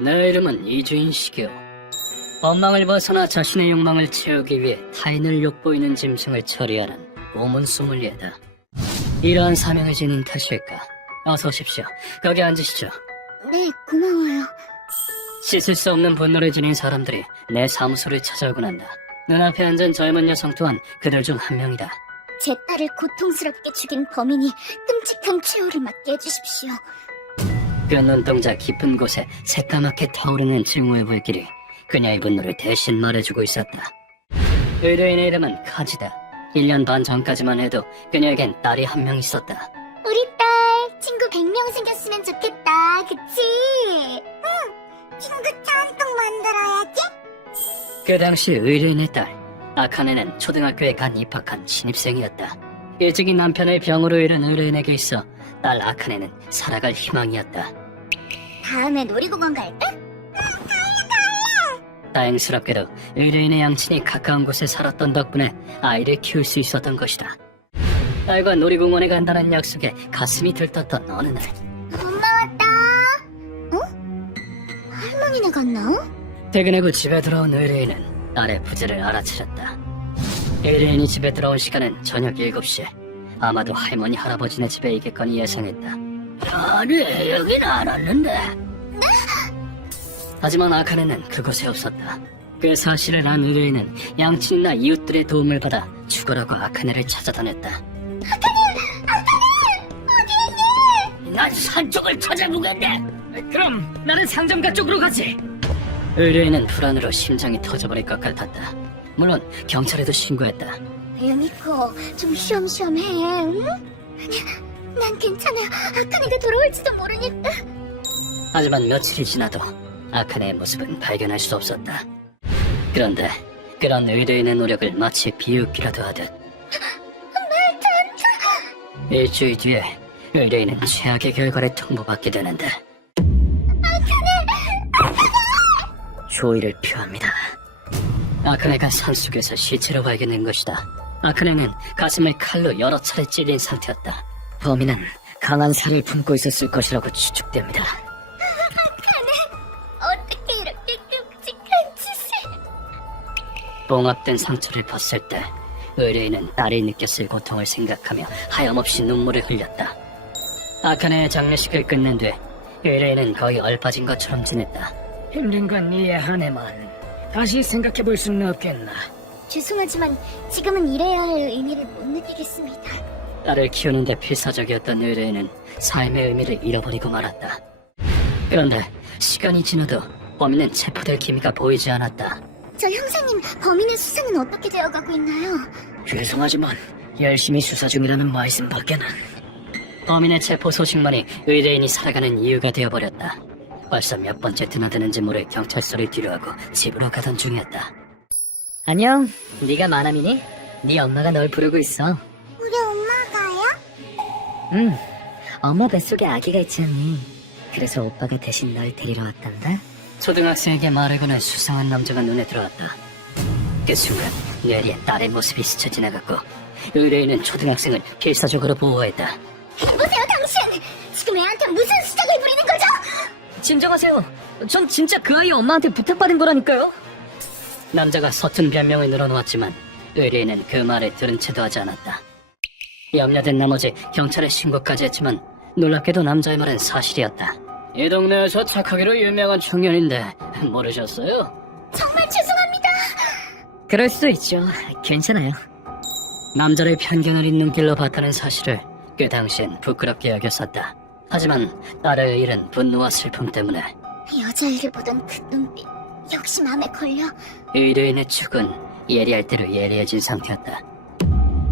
내 이름은 이주인식이오. 원망을 벗어나 자신의 욕망을 채우기 위해 타인을 욕보이는 짐승을 처리하는 고문 소믈리에다. 이러한 사명을 지닌 탓일까? 어서 오십시오. 거기 앉으시죠. 네, 고마워요. 씻을 수 없는 분노를 지닌 사람들이 내 사무소를 찾아오곤 한다. 눈앞에 앉은 젊은 여성 또한 그들 중 한 명이다. 제 딸을 고통스럽게 죽인 범인이 끔찍한 최후를 맞게 해주십시오. 그 눈동자 깊은 곳에 새까맣게 타오르는 증오의 불길이 그녀의 분노를 대신 말해주고 있었다. 의뢰인의 이름은 카지다. 1년 반 전까지만 해도 그녀에겐 딸이 한 명 있었다. 우리 딸 친구 100명 생겼으면 좋겠다, 그치? 응, 친구 잔뜩 만들어야지. 그 당시 의뢰인의 딸 아카네는 초등학교에 간 입학한 신입생이었다. 일찍이 남편의 병으로 잃은 의뢰인에게 있어 딸 아카네는 살아갈 희망이었다. 다음에 놀이공원 갈까? 다행스럽게도 의뢰인의 양친이 가까운 곳에 살았던 덕분에 아이를 키울 수 있었던 것이다. 딸과 놀이공원에 간다는 약속에 가슴이 들떴던 어느 날, 엄마 왔다. 어? 할머니네 갔나? 퇴근하고 집에 들어온 의뢰인은 딸의 부재를 알아차렸다. 의뢰인이 집에 들어온 시간은 저녁 7시. 아마도 할머니 할아버지네 집에 있겠거니 예상했다. 아니, 여긴 알았는데. 하지만 아카네는 그곳에 없었다. 그 사실을 안 의뢰인은 양친이나 이웃들의 도움을 받아 죽으라고 아카네를 찾아다녔다. 난 산 쪽을 찾아보겠네. 그럼 나는 상점가 쪽으로 가지. 의뢰인은 불안으로 심장이 터져버릴 것 같았다. 물론 경찰에도 신고했다. 유미코, 좀 쉬엄쉬엄 해, 응? 난 괜찮아. 아카네가 돌아올지도 모르니까. 하지만 며칠이 지나도 아카네의 모습은 발견할 수 없었다. 그런데 그런 의뢰인의 노력을 마치 비웃기라도 하듯 일주일 뒤에 의뢰인은 최악의 결과를 통보받게 되는데 조의를 표합니다. 아카네가 산속에서 시체로 발견된 것이다. 아카네는 가슴을 칼로 여러 차례 찔린 상태였다. 범인은 강한 살을 품고 있었을 것이라고 추측됩니다. 어떻게 이렇게 끔찍한 짓을. 봉합된 상처를 벗을 때 의뢰인은 딸이 느꼈을 고통을 생각하며 하염없이 눈물을 흘렸다. 아카네의 장례식을 끝낸 뒤 의뢰인은 거의 얼빠진 것처럼 지냈다. 힘든 건 이해하네만 다시 생각해볼 수는 없겠나. 죄송하지만 지금은 이래야 할 의미를 못 느끼겠습니다. 딸을 키우는데 필사적이었던 의뢰인은 삶의 의미를 잃어버리고 말았다. 그런데 시간이 지나도 범인은 체포될 기미가 보이지 않았다. 저 형사님, 범인의 수사는 어떻게 되어가고 있나요? 죄송하지만 열심히 수사 중이라는 말씀밖에는. 범인의 체포 소식만이 의뢰인이 살아가는 이유가 되어버렸다. 벌써 몇 번째 드나드는지 모를 경찰서를 뒤로하고 집으로 가던 중이었다. 안녕, 네가 마남이니? 네 엄마가 널 부르고 있어. 우리 엄마가요? 응, 엄마 뱃속에 아기가 있지 않니? 그래서 오빠가 대신 널 데리러 왔단다. 초등학생에게 말을 거는 수상한 남자가 눈에 들어왔다. 그 순간 뇌리에 딸의 모습이 스쳐 지나갔고 의뢰인은 초등학생을 필사적으로 보호했다. 보세요, 당신! 지금 애한테 무슨 수작을 부리는 거죠? 진정하세요. 전 진짜 그 아이 엄마한테 부탁받은 거라니까요. 남자가 서툰 변명을 늘어놓았지만 의뢰인은 그 말을 들은 채도 하지 않았다. 염려된 나머지 경찰에 신고까지 했지만 놀랍게도 남자의 말은 사실이었다. 이 동네에서 착하기로 유명한 청년인데 모르셨어요? 정말 죄송합니다. 그럴 수도 있죠. 괜찮아요. 남자를 편견을 잇는 길로 봤다는 사실을 그 당시엔 부끄럽게 여겼었다. 하지만 딸을 잃은 분노와 슬픔 때문에 여자애를 보던 그 눈빛, 역시 마음에 걸려. 의뢰인의 축은 예리할 대로 예리해진 상태였다.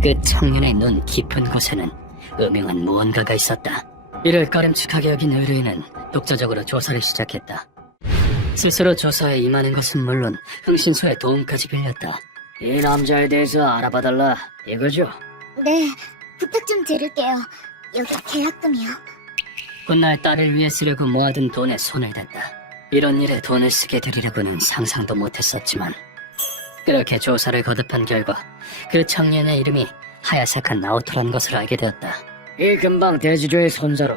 그 청년의 눈 깊은 곳에는 음흉한 무언가가 있었다. 이를 꺼림칙하게 여긴 의뢰인은 독자적으로 조사를 시작했다. 스스로 조사에 임하는 것은 물론 흥신소의 도움까지 빌렸다. 이 남자에 대해서 알아봐달라 이거죠? 네, 부탁 좀 드릴게요. 여기 계약금이요. 훗날 딸을 위해 쓰려고 모아둔 돈에 손을 댔다. 이런 일에 돈을 쓰게 되리라고는 상상도 못했었지만 그렇게 조사를 거듭한 결과 그 청년의 이름이 하야사카 나오토라는 것을 알게 되었다. 이 근방 대지조의 손자로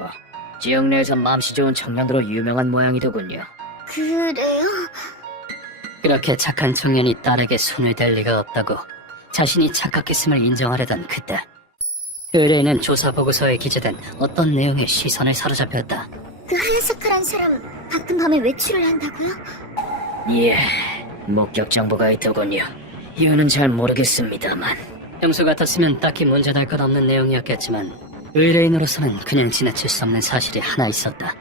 지역 내에서 맘씨 좋은 청년으로 유명한 모양이더군요. 그래요? 그렇게 착한 청년이 딸에게 손을 댈 리가 없다고 자신이 착각했음을 인정하려던 그때 의뢰인은 조사 보고서에 기재된 어떤 내용의 시선을 사로잡혔다. 그 하야사카란 사람 가끔 밤에 외출을 한다고요? 예, 목격 정보가 있더군요. 이유는 잘 모르겠습니다만. 평소 같았으면 딱히 문제될 것 없는 내용이었겠지만 의뢰인으로서는 그냥 지나칠 수 없는 사실이 하나 있었다.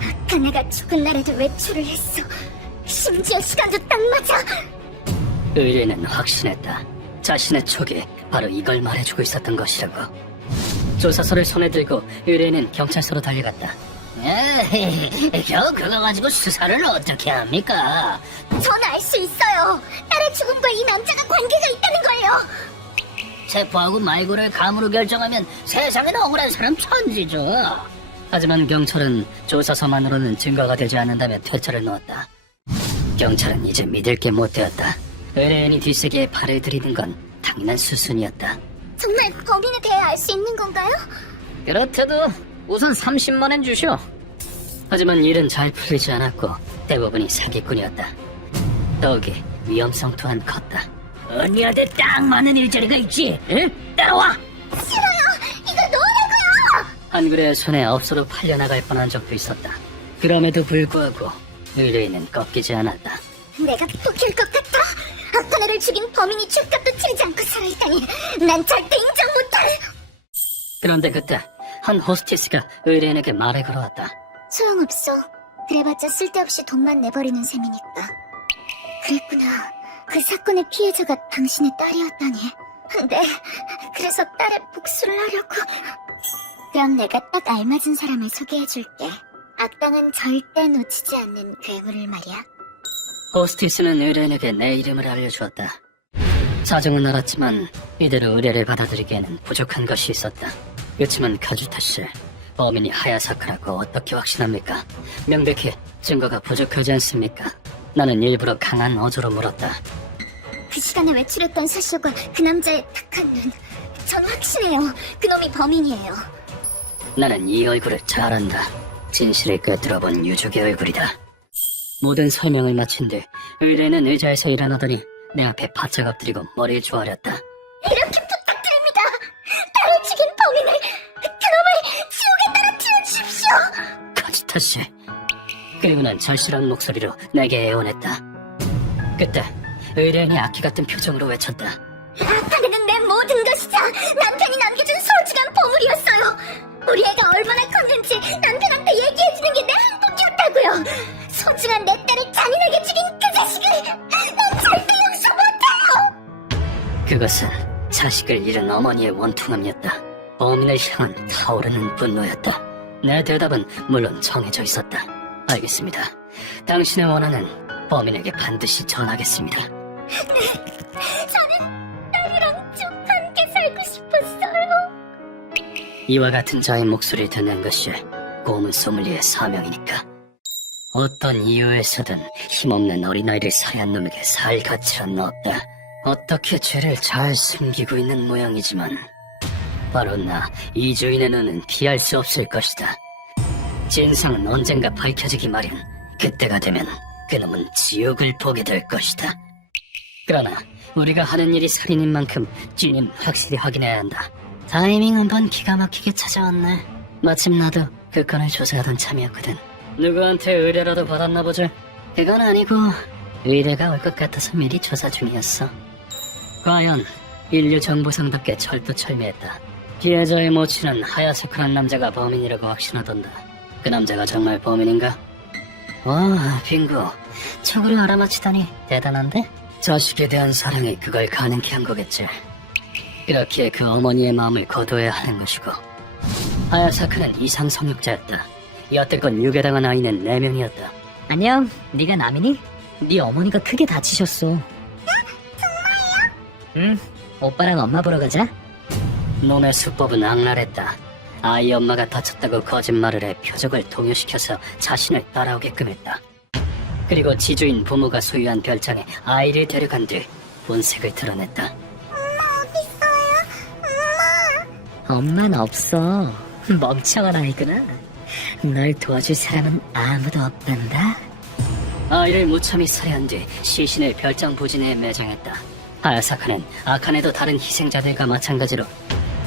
아카네가 죽은 날에도 외출을 했어. 심지어 시간도 딱 맞아. 의뢰인은 확신했다. 자신의 촉이 바로 이걸 말해주고 있었던 것이라고. 조사서를 손에 들고 의뢰인은 경찰서로 달려갔다. 겨우 그거 가지고 수사를 어떻게 합니까? 전 알 수 있어요. 딸의 죽음과 이 남자가 관계가 있다는 걸요. 체포하고 말고를 감으로 결정하면 세상에는 억울한 사람 천지죠. 하지만 경찰은 조사서만으로는 증거가 되지 않는다며 퇴짜를 놓았다. 경찰은 이제 믿을 게 못 되었다. 의뢰인이 뒷세계에 팔을 들이는 건 당연한 수순이었다. 정말 범인에 대해 알 수 있는 건가요? 그렇대도 우선 30만 원 주시오. 하지만 일은 잘 풀리지 않았고 대부분이 사기꾼이었다. 더욱이 위험성 또한 컸다. 언니한테 딱 맞는 일자리가 있지? 응? 따라와! 싫어요. 이거 놓으라고요. 한글의 손에 업소로 팔려나갈 뻔한 적도 있었다. 그럼에도 불구하고 의뢰인은 꺾이지 않았다. 내가 포기할 것 같아? 아카네를 죽인 범인이 죗값도 치르지 않고 살아있다니 난 절대 인정 못해. 그런데 그때 한 호스티스가 의뢰인에게 말을 걸어왔다. 소용없어. 그래봤자 쓸데없이 돈만 내버리는 셈이니까. 그랬구나. 그 사건의 피해자가 당신의 딸이었다니. 근데 그래서 딸의 복수를 하려고. 그럼 내가 딱 알맞은 사람을 소개해줄게. 악당은 절대 놓치지 않는 괴물을 말이야. 호스티스는 의뢰인에게 내 이름을 알려주었다. 사정은 알았지만 이대로 의뢰를 받아들이기에는 부족한 것이 있었다. 그렇지만 카주타 씨, 범인이 하야사카라고 어떻게 확신합니까? 명백히 증거가 부족하지 않습니까? 나는 일부러 강한 어조로 물었다. 그 시간에 외출했던 사실과 그 남자의 탁한 눈. 전 확신해요. 그놈이 범인이에요. 나는 이 얼굴을 잘 안다. 진실을 꿰뚫어본 유족의 얼굴이다. 모든 설명을 마친 뒤 의뢰는 의자에서 일어나더니 내 앞에 바짝 엎드리고 머리를 조아렸다. 이렇게 부탁드립니다. 딸을 죽인 범인을, 그놈을 지옥에 떨어뜨려 주십시오. 카지타 씨. 그리고는 절실한 목소리로 내게 애원했다. 그때 의뢰인이 악기 같은 표정으로 외쳤다. 아카네는 내 모든 것이자 남편이 남겨준 소중한 보물이었어요. 우리 애가 얼마나 컸는지 남편한테 얘기해주는 게 내 행복이었다고요. 소중한 내 딸을 잔인하게 죽인 그 자식을 난 절대 용서 못해요. 그것은 자식을 잃은 어머니의 원통함이었다. 범인을 향한 타오르는 분노였다. 내 대답은 물론 정해져 있었다. 알겠습니다. 당신의 원한은 범인에게 반드시 전하겠습니다. 저는 딸이랑 쭉 함께 살고 싶었어요. 이와 같은 자의 목소리를 듣는 것이 고문 소믈리의 사명이니까. 어떤 이유에서든 힘없는 어린아이를 살해한 놈에게 살 가치란 없다. 어떻게 죄를 잘 숨기고 있는 모양이지만 바로 나 이주인의 눈은 피할 수 없을 것이다. 진상은 언젠가 밝혀지기 마련. 그때가 되면 그놈은 지옥을 보게 될 것이다. 그러나 우리가 하는 일이 살인인 만큼 찐인 확실히 확인해야 한다. 타이밍 한번 기가 막히게 찾아왔네. 마침 나도 그 건을 조사하던 참이었거든. 누구한테 의뢰라도 받았나 보자. 그건 아니고 의뢰가 올 것 같아서 미리 조사 중이었어. 과연 인류정보상답게 철두철미했다. 피해자의 모친은 하야세크란 남자가 범인이라고 확신하던다. 그 남자가 정말 범인인가? 와, 빙고. 척으로 알아맞히다니 대단한데? 자식에 대한 사랑이 그걸 가능케 한 거겠지. 그렇기에 그 어머니의 마음을 거둬야 하는 것이고. 하야사크는 이상성욕자였다. 여태껏 유괴당한 아이는 4명이었다. 안녕, 네가 남이니? 네 어머니가 크게 다치셨어. 정말요? 응, 오빠랑 엄마 보러 가자. 놈의 수법은 악랄했다. 아이 엄마가 다쳤다고 거짓말을 해 표적을 동요시켜서 자신을 따라오게끔 했다. 그리고 지주인 부모가 소유한 별장에 아이를 데려간 뒤 본색을 드러냈다. 엄마 어딨어요? 엄마. 엄마는 없어. 멍청한 아이구나. 널 도와줄 사람은 아무도 없단다. 아이를 무참히 살해한 뒤 시신을 별장 부진에 매장했다. 하야사카는 아카네도 다른 희생자들과 마찬가지로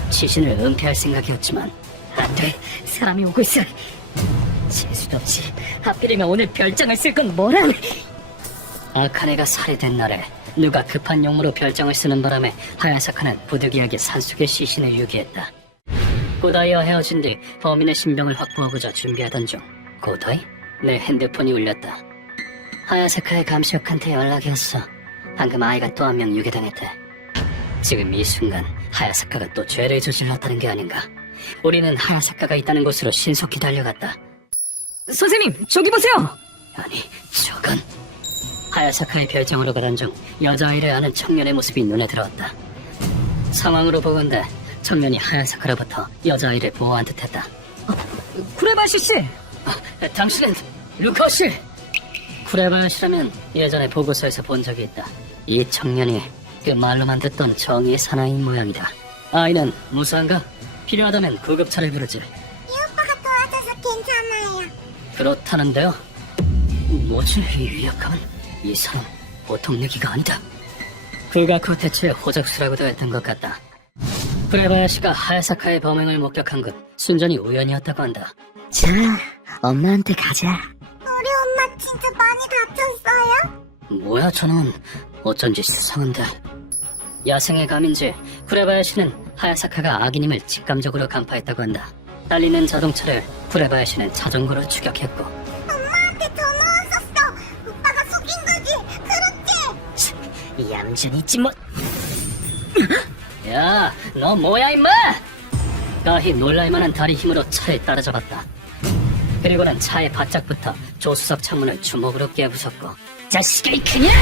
시신을 은폐할 생각이었지만 안 돼. 사람이 오고 있어. 재수도 없이 하필이면 오늘 별장을 쓸 건 뭐란? 아카네가 살해된 날에 누가 급한 용무로 별장을 쓰는 바람에 하야사카는 부득이하게 산속에 시신을 유기했다. 고다이와 헤어진 뒤 범인의 신병을 확보하고자 준비하던 중 고다이? 내 핸드폰이 울렸다. 하야사카의 감시역한테 연락이 왔어. 방금 아이가 또 한 명 유괴당했대. 지금 이 순간 하야사카가 또 죄를 저질렀다는 게 아닌가. 우리는 하야사카가 있다는 곳으로 신속히 달려갔다. 선생님, 저기 보세요. 아니, 저건... 하야사카의 별장으로 가던 중 여자아이를 아는 청년의 모습이 눈에 들어왔다. 상황으로 보건대 청년이 하야사카로부터 여자아이를 보호한 듯했다. 쿠레바시 씨. 당신은 루카씨! 쿠레바야시라면 예전에 보고서에서 본 적이 있다. 이 청년이 그 말로만 듣던 정의의 사나이인 모양이다. 아이는 무사한가? 필요하다면 구급차를 부르지. 이 오빠가 도와줘서 괜찮아요. 그렇다는데요? 뭐지 이 위약함은? 이 사람 보통 얘기가 아니다. 불가쿠 대체의 호적수라고도 했던 것 같다. 쿠레바야시가 하야사카의 범행을 목격한 건 순전히 우연이었다고 한다. 자, 엄마한테 가자. 우리 엄마 진짜 많이 다쳤어요? 뭐야 저놈, 어쩐지 수상한데. 야생의 감인지 쿠레바야시는 하야사카가 악인임을 직감적으로 간파했다고 한다. 달리는 자동차를 쿠레바야시는 자전거로 추격했고, 엄마한테 전화 왔었어. 오빠가 속인 거지. 그렇지? 얌전히 있지 뭐. 야, 너 뭐야 임마! 가히 놀랄만한 다리 힘으로 차에 따라잡았다. 그리고는 차의 바짝부터 조수석 창문을 주먹으로 깨부쉈고, 자식아 이 그냥!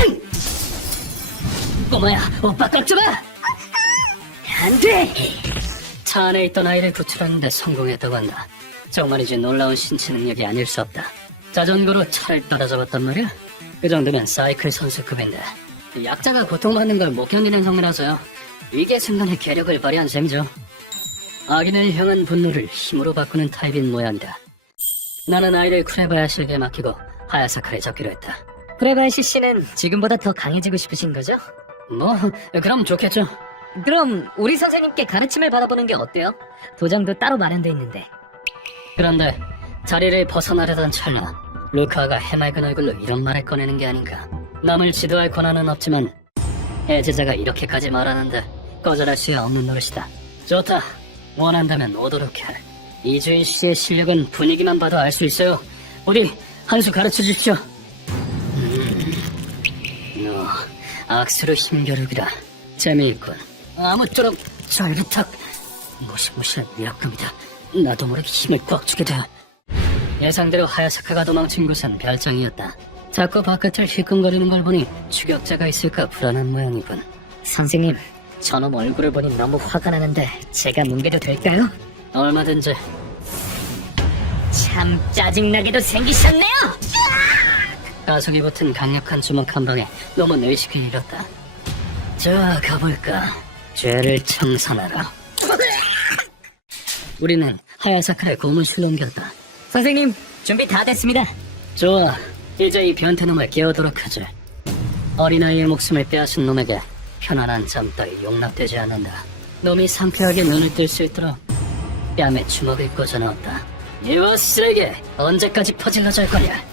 꼬마야, 오빠 깍 좀 마! 안 돼! 차 안에 있던 아이를 구출하는데 성공했다고 한다. 정말이지 놀라운 신체 능력이 아닐 수 없다. 자전거로 차를 따라잡았단 말이야? 그 정도면 사이클 선수급인데 약자가 고통받는 걸 못 견디는 성이라서요. 위기의 순간에 괴력을 발휘한 셈이죠. 악인을 향한 분노를 힘으로 바꾸는 타입인 모양이다. 나는 아이를 쿠레바야시에게 맡기고 하야사카를 잡기로 했다. 쿠레바시 씨는 지금보다 더 강해지고 싶으신 거죠? 뭐, 그럼 좋겠죠. 그럼 우리 선생님께 가르침을 받아보는 게 어때요? 도장도 따로 마련돼 있는데. 그런데 자리를 벗어나려던 찰나 루카가 해맑은 얼굴로 이런 말을 꺼내는 게 아닌가. 남을 지도할 권한은 없지만 해제자가 이렇게까지 말하는데 거절할 수 없는 노릇이다. 좋다. 원한다면 오도록 해. 이주인 씨의 실력은 분위기만 봐도 알 수 있어요. 어디 한 수 가르쳐 주십시오. 너 악수로 힘겨루기라. 재미있군. 아무쪼록 쫄깃탁. 무시무시한 위압감이다. 나도 모르게 힘을 꽉 주게 돼. 예상대로 하야사카가 도망친 곳은 별장이었다. 자꾸 바깥을 휘끈거리는 걸 보니 추격자가 있을까 불안한 모양이군. 선생님, 저놈 얼굴을 보니 너무 화가 나는데 제가 뭉개도 될까요? 얼마든지. 참 짜증나게도 생기셨네요! 가속이 붙은 강력한 주먹 한 방에 놈은 의식을 잃었다. 자, 가볼까. 죄를 청산하라. 우리는 하야사카를 고문실로 옮겼다. 선생님, 준비 다 됐습니다. 좋아. 이제 이 변태놈을 깨우도록 하지. 어린아이의 목숨을 빼앗은 놈에게 편안한 잠 따위 용납되지 않는다. 놈이 상쾌하게 눈을 뜰 수 있도록 뺨에 주먹을 꽂아 넣었다. 이와 쓰레기! 언제까지 퍼질러 잘 거냐?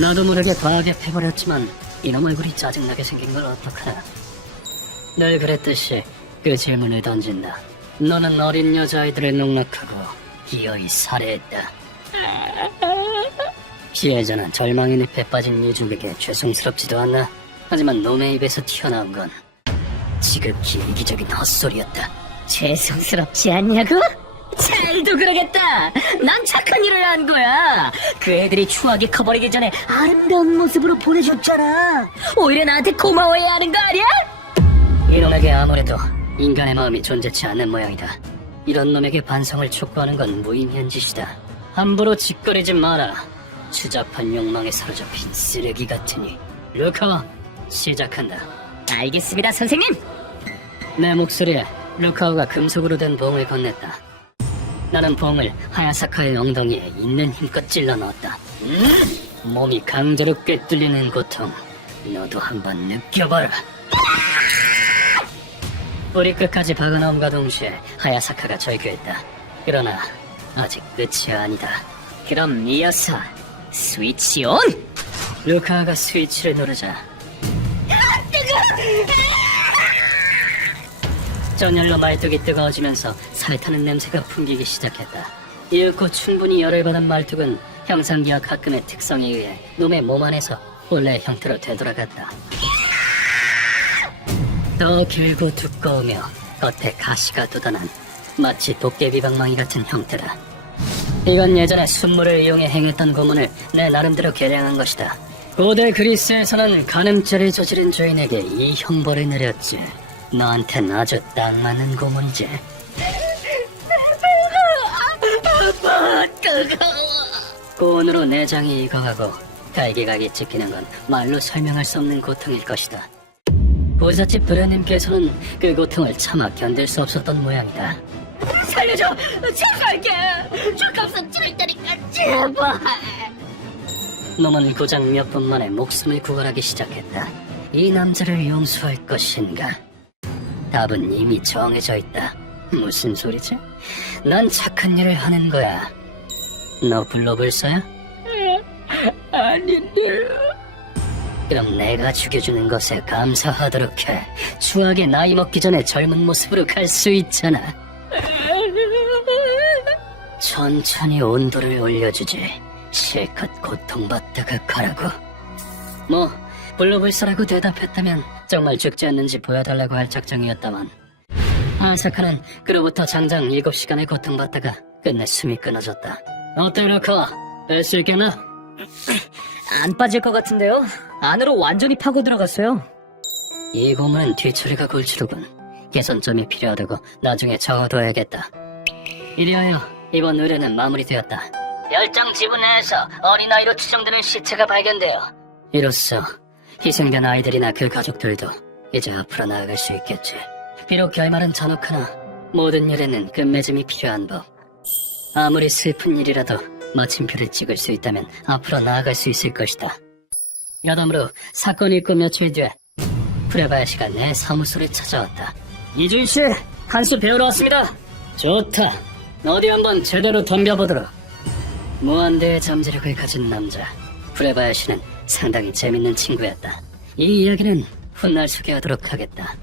나도 모르게 과하게 패버렸지만 이놈 얼굴이 짜증나게 생긴 걸 어떡하나. 늘 그랬듯이 그 질문을 던진다. 너는 어린 여자아이들을 농락하고 기어이 살해했다. 피해자는 절망의 늪에 빠진 유족에게 죄송스럽지도 않나. 하지만 놈의 입에서 튀어나온 건 지극히 이기적인 헛소리였다. 죄송스럽지 않냐고? 잘도 그러겠다. 난 착한 일을 한 거야. 그 애들이 추하게 커버리기 전에 아름다운 모습으로 보내줬잖아. 오히려 나한테 고마워해야 하는 거 아니야? 이놈에게 아무래도 인간의 마음이 존재치 않는 모양이다. 이런 놈에게 반성을 촉구하는 건 무의미한 짓이다. 함부로 짓거리지 마라. 추잡한 욕망에 사로잡힌 쓰레기 같으니. 루카, 시작한다. 알겠습니다, 선생님. 내 목소리에 루카오가 금속으로 된 봉을 건넸다. 나는 봉을 하야사카의 엉덩이에 있는 힘껏 찔러 넣었다. 몸이 강제로 꿰뚫리는 고통, 너도 한번 느껴봐라. 뿌리 끝까지 박아넣음과 동시에 하야사카가 절규했다. 그러나 아직 끝이 아니다. 그럼 이어서 스위치 온! 루카가 스위치를 누르자 전열로 말뚝이 뜨거워지면서 살타는 냄새가 풍기기 시작했다. 이윽고 충분히 열을 받은 말뚝은 형상기와 가끔의 특성에 의해 놈의 몸 안에서 본래의 형태로 되돌아갔다. 더 길고 두꺼우며 겉에 가시가 돋아난 마치 도깨비 방망이 같은 형태다. 이건 예전에 순물을 이용해 행했던 고문을 내 나름대로 개량한 것이다. 고대 그리스에서는 간음죄를 저지른 죄인에게 이 형벌을 내렸지. 너한텐 아주 딱 맞는 고문이지. 고온으로 내장이 익어가고 갈기각이 찢기는 건 말로 설명할 수 없는 고통일 것이다. 부잣집 도련님께서는 그 고통을 차마 견딜 수 없었던 모양이다. 살려줘! 제발게! 줄값은 줄일 테니까 제발! 놈은 고작 몇 분 만에 목숨을 구걸하기 시작했다. 이 남자를 용서할 것인가? 답은 이미 정해져 있다. 무슨 소리지? 난 착한 일을 하는 거야. 너 블로불서야? 아닌데... 그럼 내가 죽여주는 것에 감사하도록 해. 추하게 나이 먹기 전에 젊은 모습으로 갈 수 있잖아. 천천히 온도를 올려주지. 실컷 고통받다가 가라고. 뭐 블로불서라고 대답했다면 정말 죽지 않는지 보여달라고 할 작정이었다만 아사카는 그로부터 장장 7시간을 고통받다가 끝내 숨이 끊어졌다. 어때 루카? 뺄 수 있겠나? 안 빠질 것 같은데요? 안으로 완전히 파고 들어갔어요. 이 고문은 뒤처리가 골치로군. 개선점이 필요하다고 나중에 적어둬야겠다. 이리하여 이번 의뢰는 마무리되었다. 별장 지부 내에서 어린아이로 추정되는 시체가 발견되어 이로써 희생된 아이들이나 그 가족들도 이제 앞으로 나아갈 수 있겠지. 비록 결말은 잔혹하나 모든 일에는 끝맺음이 필요한 법. 아무리 슬픈 일이라도 마침표를 찍을 수 있다면 앞으로 나아갈 수 있을 것이다. 여담으로 사건이 있고 며칠 뒤에 프레바야시가 내 사무소를 찾아왔다. 이준씨, 한 수 배우러 왔습니다. 좋다. 어디 한번 제대로 덤벼보도록. 무한대의 잠재력을 가진 남자 프레바야시는 상당히 재밌는 친구였다. 이 이야기는 훗날 소개하도록 하겠다.